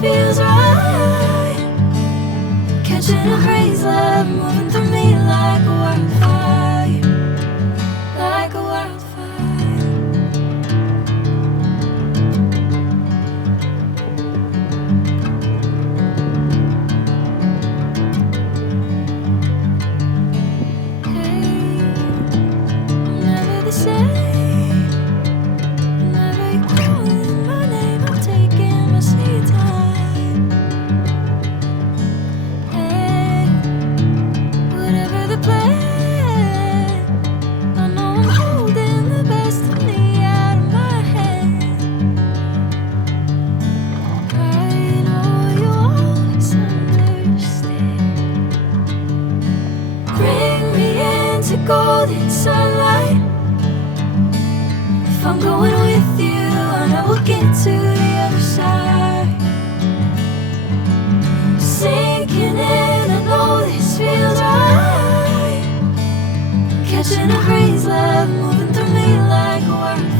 feels right. Catching a craze love moving through me like a wildfire, like a wildfire. Hey, I'm never the same. Whenever you're calling my name, I'm taking my sweet time. Hey, whatever the plan, I know I'm holding the best of me out of my hand. I know you always understand. Bring me into golden sunlight. If I'm going with you, I know we'll get to the other side. Sinking in, I know this feels right. Catching a craze love moving through me like a wildfire.